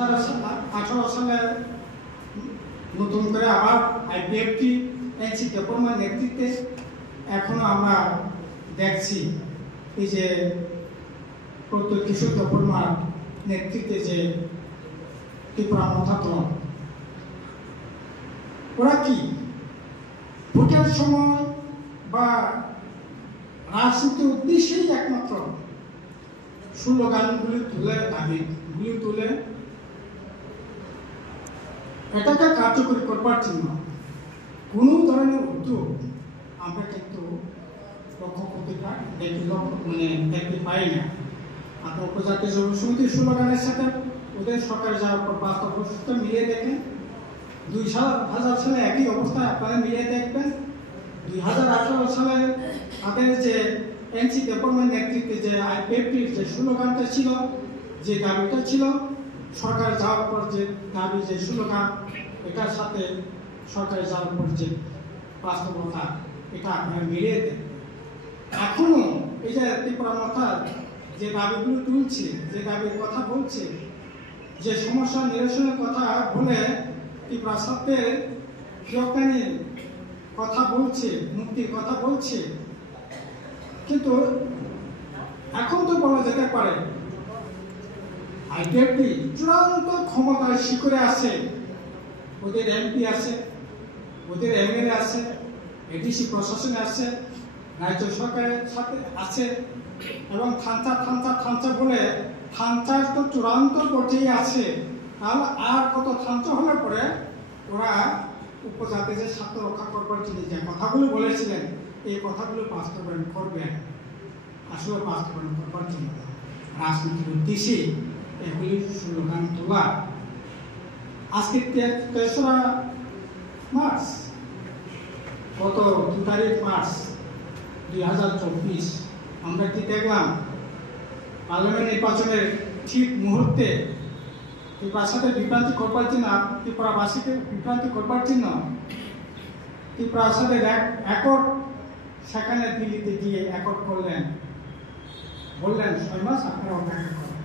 18 সালে নতুন করে আবার আইপিএফটি এনসি দেববর্মার নেতৃত্বে এখনো আমরা দেখছি এই যে প্রত্যেক কিশোর দেববর্মার নেতৃত্বে যে ত্রিপুরা মথাতন ওরা কি ভোটের সময় বা রাজনীতির উদ্দেশ্যেই একমাত্র স্লোগানগুলি তুলে দাবিগুলি তুলে এটাকে কার্যকরী করবার জন্য কোনো ধরনের উদ্যোগ আমরা কিন্তু লক্ষ্য করতে দেখতে পাই না। আপনার উপজাতীয় জনসমিতি স্লোগানের সাথে ওদের সরকার যাওয়ার পর বাস্তব অবস্থা মিলিয়ে দেখেন। 2000 সালে একই অবস্থায় আপনারা মিলিয়ে দেখবেন। 2018 সালে তাদের যে এনসি দেববর্মার নেতৃত্বে যে আইপিএফটির যে স্লোগানটা ছিল, যে দাবিটা ছিল, সরকার যাওয়ার পর যে দাবি যে স্লোগান, এটার সাথে সরকারে যাওয়ার পর যে বাস্তবতা, এটা আপনারা মিলিয়ে দেন। এখনো এই যে ত্রিপুরা মথা যে দাবিগুলো তুলছে, যে দাবির কথা বলছে, যে সমস্যা নিরসনের কথা বলে ত্রিপুরা সত্ত্বের যোগদানের কথা বলছে, মুক্তির কথা বলছে, কিন্তু এখন তো বলা যেতে পারে আইপিএফটি চূড়ান্ত ক্ষমতার শিখরে আছে। ওদের এমপি আছে, ওদের এমএলএ আছে, এডিসি প্রশাসনে আছে, রাজ্য সরকারের সাথে আছে, এবং থানচা বলে থানচার তো চূড়ান্ত পর্যায়ে আছে। তাহলে আর কত থানচা হলে পরে ওরা উপজাতিদের স্বার্থ রক্ষা করবার জন্য যে কথাগুলো বলেছিলেন, এই কথাগুলো বাস্তবায়ন করবেন। আসলে বাস্তবায়ন করবার জন্য রাজনীতির উদ্দেশ্যে এগুলি স্লোগান তোলা। আজকে 3রা মার্চ, গত 2 তারিখ মার্চ 2024 আমরা কি দেখলাম? পার্লামেন্ট নির্বাচনের ঠিক মুহূর্তে ত্রিপুরার সাথে বিভ্রান্তি করবার জন্য, ত্রিপুরাবাসীকে বিভ্রান্তি করবার জন্য ত্রিপুরার সাথে অ্যাকর্ড, সেখানে দিল্লিতে গিয়ে অ্যাকর্ড করলেন, বললেন 6 মাস আপনারা অপেক্ষা করেন।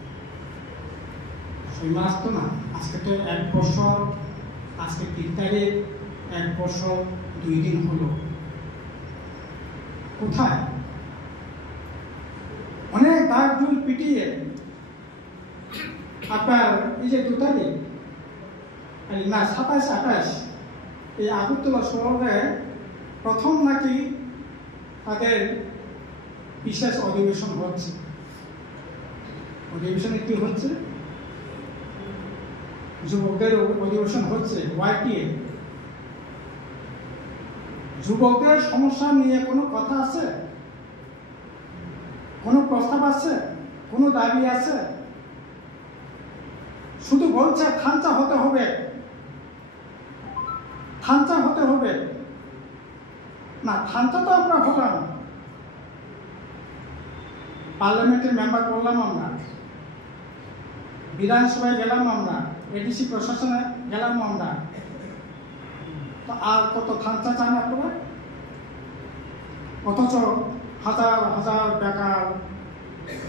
6 মাস তো না, আজকে তো 1 বছর, আজকে 3 তারিখ, 1 বছর 2 দিন হলো। কোথায়? অনেক দাগ দুল পিটিয়ে আপনার এই যে 2 তারিখ না 27-28 এই আগরতলা শহরে প্রথম নাকি তাদের বিশেষ অধিবেশন হচ্ছে। অধিবেশনে কি হচ্ছে? যুবকদের অধিবেশন হচ্ছে। ওয়াইটিএ যুবকদের সমস্যা নিয়ে কোনো কথা আছে? কোনো প্রস্তাব আছে? কোনো দাবি আছে? শুধু বলছে থানচা হতে হবে, থানচা হতে হবে। না, থানচা তো আমরা হলাম, পার্লামেন্টের মেম্বার করলাম আমরা, বিধানসভায় গেলাম আমরা, এডিসি প্রশাসনে গেলাম আমরা, তো আর কত থানচা চান আপনারা? অথচ হাজার হাজার বেকার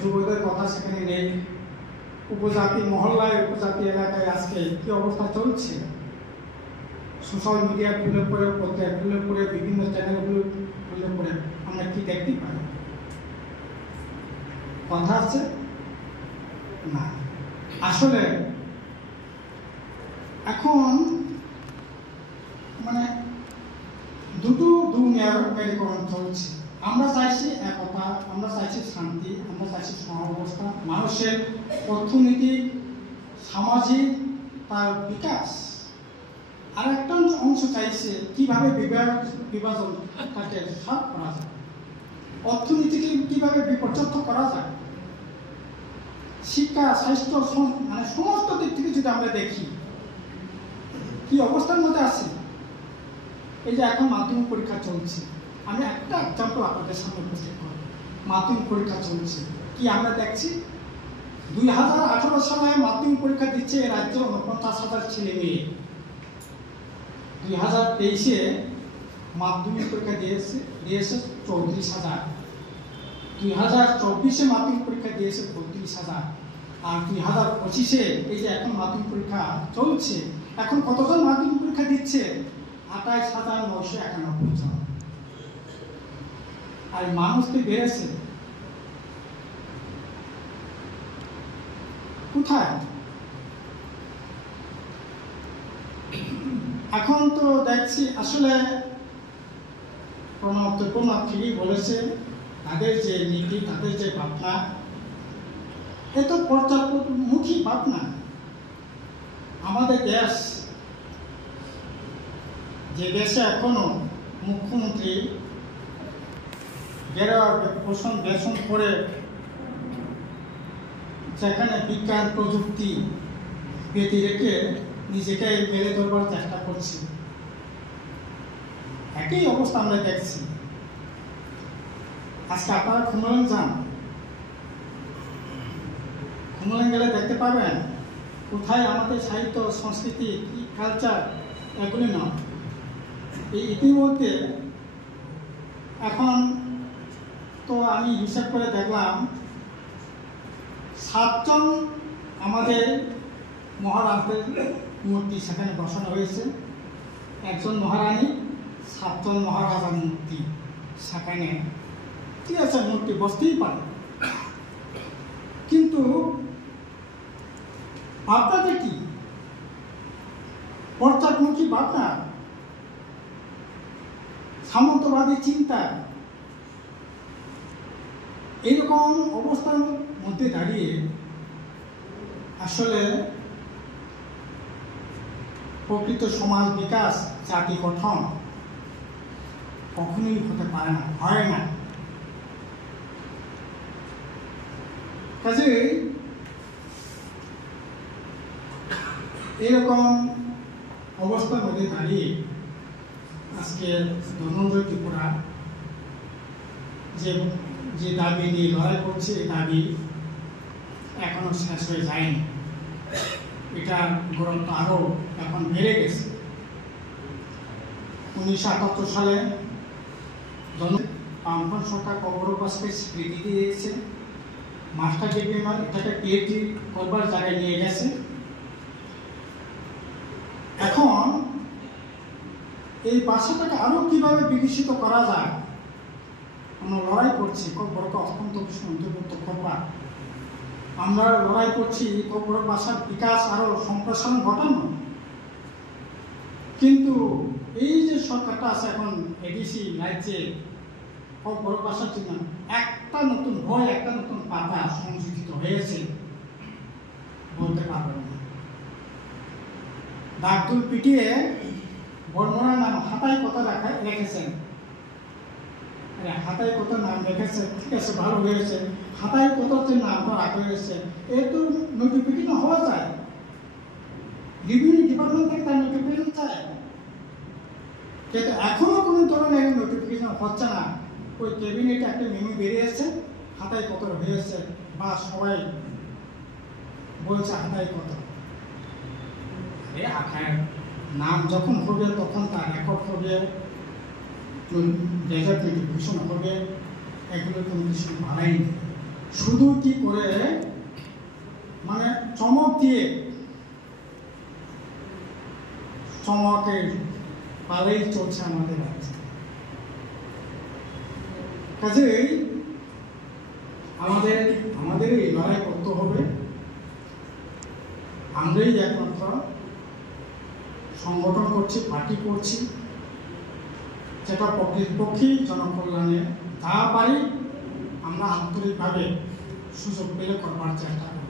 যুবকদের কথা সেখানে নেই। উপজাতি মহল্লায়, উপজাতি এলাকায় আজকে কি অবস্থা চলছে? সোশ্যাল মিডিয়া খুলে পড়ে, পত্রিকা খুলে পড়ে, বিভিন্ন চ্যানেলগুলো খুলে পড়ে আমরা কি দেখতে পাই? কথা আছে না। আসলে এখন মানে দুটো দুনিয়ার মেরুকরণ চলছে। আমরা চাইছি একতা, আমরা চাইছি শান্তি, আমরা চাইছি সহাবস্থা, মানুষের অর্থনৈতিক, সামাজিক তার বিকাশ। আর একটা অংশ চাইছে কিভাবে বিভাজন তাকে সাফ করা যায়, অর্থনীতিকে কিভাবে বিপর্যস্ত করা যায়, শিক্ষা, স্বাস্থ্য, মানে সমস্ত দিক থেকে যদি আমরা দেখি কি অবস্থার মধ্যে আছে। এই যে এখন মাধ্যমিক পরীক্ষা চলছে, আমি একটা এক্সাম্পল আপনাদের সামনে উপস্থিত করব। মাধ্যমিক পরীক্ষা চলছে, কি আমরা দেখছি? 2018 সালে মাধ্যমিক পরীক্ষা দিচ্ছে এই রাজ্যে 49,000 ছেলে মেয়ে। 2023-এ মাধ্যমিক পরীক্ষা দিয়েছে 34,000। 2024-এ মাধ্যমিক পরীক্ষা দিয়েছে 32,000। আর 2025-এ এই যে এখন মাধ্যমিক পরীক্ষা চলছে, এখন কতজন মাধ্যমিক পরীক্ষা দিচ্ছে? 28,991 জন। আর মানুষ তো বেড়েছে কোথায়? এখন তো দেখছি আসলে প্রণব ঠিকই বলেছে, তাদের যে নীতি, তাদের যে ভাবনা, এ তো পশ্চাৎমুখী ভাবনা। আমাদের দেশ, যে দেশে এখনো মুখ্যমন্ত্রী বেতন করে, যেখানে বিজ্ঞান প্রযুক্তি পেতে রেখে নিজেকে মেলে ধরবার চেষ্টা করছি, একই অবস্থা আমরা দেখছি। আজকে আপনারা খুমুলন যান, খুমুলন গেলে দেখতে পাবেন কোথায় আমাদের সাহিত্য, সংস্কৃতি, কালচার, এগুলি নয়। এই ইতিমধ্যে এখন তো আমি হিসাব করে দেখলাম 7 জন আমাদের মহারাজদের মূর্তি সেখানে বসানো হয়েছে। 1 জন মহারানী, 7 জন মহারাজার মূর্তি সেখানে, ঠিক আছে, মূর্তি বসতেই পারে, কিন্তু ভাবনাটা কি? পশ্চাৎমুখী ভাবনা, সামন্তবাদী চিন্তা। এইরকম অবস্থার মধ্যে দাঁড়িয়ে আসলে প্রকৃত সমাজ বিকাশ, জাতি গঠন কখনোই হতে পারে না, হয় না। কাজে এরকম অবস্থার মধ্যে দাঁড়িয়ে আজকে ধনঞ্জয় ত্রিপুরা যে দাবি নিয়ে লড়াই করছে, এই দাবি এখনো শেষ হয়ে যায়নি। এটার গুরুত্ব আরো এখন বেড়ে গেছে। 1978 সালে বামফ্রন্ট সরকার কবরবাসকে স্বীকৃতি দিয়েছে, মাস্টার ডিগ্রি এটাকে পিএইচডি করবার জায়গায় নিয়ে গেছে। এখন এই ভাষাটাকে আরো কিভাবে বিকশিত করা যায় আমরা লড়াই করছি। কবরকে অত্যন্ত অন্তর্ভুক্ত করবার আমরা লড়াই করছি, কবর ভাষার বিকাশ আরো সম্প্রসারণ ঘটানো। কিন্তু এই যে সরকারটা আছে এখন এডিসি রাজ্যে, কবর ভাষার জন্য একটা নতুন বই, একটা নতুন পাতা সংযোজিত হয়েছে বলতে পারবেন না। ডাকদুল পিটিয়ে বর্মনার নাম হাতায় কথা রেখেছেন। হাতায় কত নাম রেখেছে, ঠিক আছে, ভালো হয়েছে। হাতায় কত নামটা রাখা হয়েছে, এ তো নোটিফিকেশন হওয়া যায়, বিভিন্ন ডিপার্টমেন্ট থেকে তার নোটিফিকেশন চায়, কিন্তু এখনো কোনো ধরনের নোটিফিকেশন হচ্ছে না। ওই ক্যাবিনেটে একটা মেনু বেরিয়েছে, হাতায় কত হয়েছে, বা সবাই বলছে হাতায় কত। নাম যখন হবে তখন তার রেকর্ড হবে, রেজাল্ট নোটিফিকেশন হবে, এগুলো কোনো কিছু ভালাই নেই। শুধু কি করে মানে চমক দিয়ে, চমকের পালেই চলছে আমাদের রাজ্যে। কাজেই আমাদের এই লড়াই করতে হবে। আমরাই একমাত্র সংগঠন করছি, পার্টি করছি, যেটা প্রকৃতপক্ষে জনকল্যাণে যা পারি আমরা আন্তরিকভাবে সুযোগ পেলে করবার চেষ্টা করি।